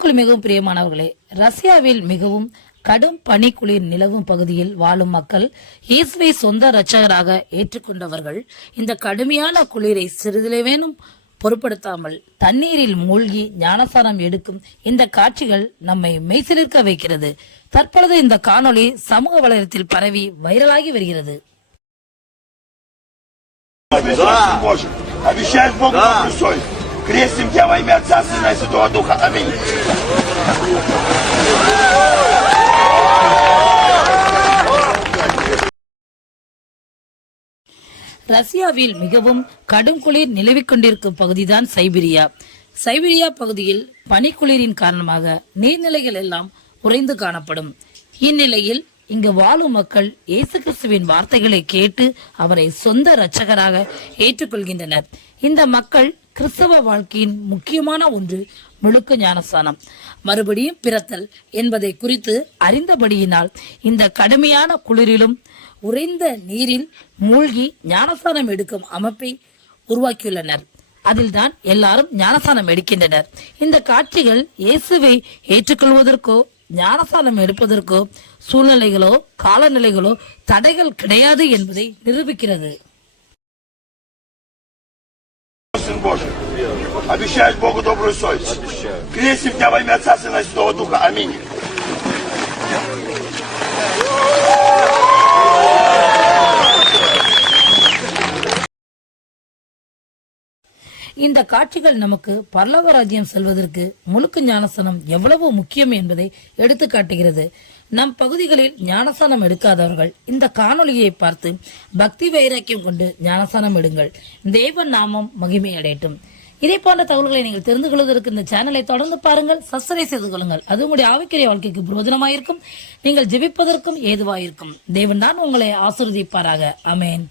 கிறிஸ்துவுக்குள் மிகவும் பிரியமானவர்களே ரஷ்யாவில் மிகவும் கடும் பனிக்குளிர் நிலவும் பகுதியில் வாழும் மக்கள் இயேசுவை சொந்த இரட்சகராக ஏற்றுக்கொண்டவர்கள் இந்த கடுமையான குளிரை சிறிதளவேனும் பொருட்படுத்தாமல் தண்ணீரில் மூழ்கி ஞானசாரம் எடுக்கும் இந்த காட்சிகள் நம்மை மெய்சிலிர்க்க வைக்கிறது தற்பொழுது இந்த காணொளி சமூக வலைதளத்தில் பரவி வைரலாகி வருகிறது Обещаем Боже. Обещаешь Богу добрую совесть. Крестим тебя во имя Отца, Сына и Святого Духа. Аминь. ரஷ்யாவில் மிகவும் கடும் குளிர் நிலவிக் கொண்டிருக்கும் பகுதிதான் சைபீரியா சைபீரியா பகுதியில் பனிக்குளிரின் காரணமாக நீர்நிலைகள் எல்லாம் உறைந்து காணப்படும் இந்நிலையில் இங்கு வாழும் மக்கள் இயேசு கிறிஸ்துவின் வார்த்தைகளை கேட்டு அவரை சொந்த இரட்சகராக ஏற்றுக்கொள்கின்றனர் இந்த மக்கள் கிறிஸ்தவ வாழ்க்கையின் முக்கியமான ஒன்று முழுக்க ஞானஸ்தானம். மறுபடியும் பிறத்தல் என்பதை குறித்து அறிந்தபடியினால் இந்த கடுமையான குளிரிலும் உறைந்த நீரில் மூழ்கி ஞானஸ்தானம் எடுக்கும் அமைப்பை உருவாக்கியுள்ளனர். அதில்தான் எல்லாரும் ஞானஸ்தானம் எடுக்கின்றனர். இந்த காட்சிகள் இயேசுவை ஏற்றுக்கொள்வதற்கோ ஞானஸ்தானம் எடுப்பதற்கோ சூழ்நிலைகளோ காலநிலைகளோ தடைகள் கிடையாது என்பதை நிரூபிக்கிறது. Сын Божий. Обещаешь Богу добрую совесть. Крестим тебя во имя Отца, Сына и Святого Духа. Аминь. இந்த காட்சிகள் நமக்கு பரலோக ராஜ்யம் செல்வதற்கு முழுக்க ஞானஸ்தானம் எவ்வளவு முக்கியம் என்பதை எடுத்து காட்டுகிறது நம் பகுதிகளில் ஞானசானம் எடுக்காதவர்கள் இந்த காணொலியை பார்த்து பக்தி வைராக்கியம் கொண்டு ஞானசானம் எடுங்கள். தேவன் நாமம் மகிமை அடையட்டும். இதே போன்ற தகவல்களை நீங்கள் தெரிந்து கொள்வதற்கு இந்த சேனலை தொடர்ந்து பாருங்கள். சப்ஸ்கிரைப் செய்து கொள்ளுங்கள். அது உங்களுடைய ஆவிக்குரிய வாழ்க்கைக்கு புரோஜனமாயிருக்கும் நீங்கள் ஜெபிப்பதற்கும் ஏதுவாயிருக்கும். தேவன் தான் உங்களை ஆசிர்வதிப்பாராக. அமேன்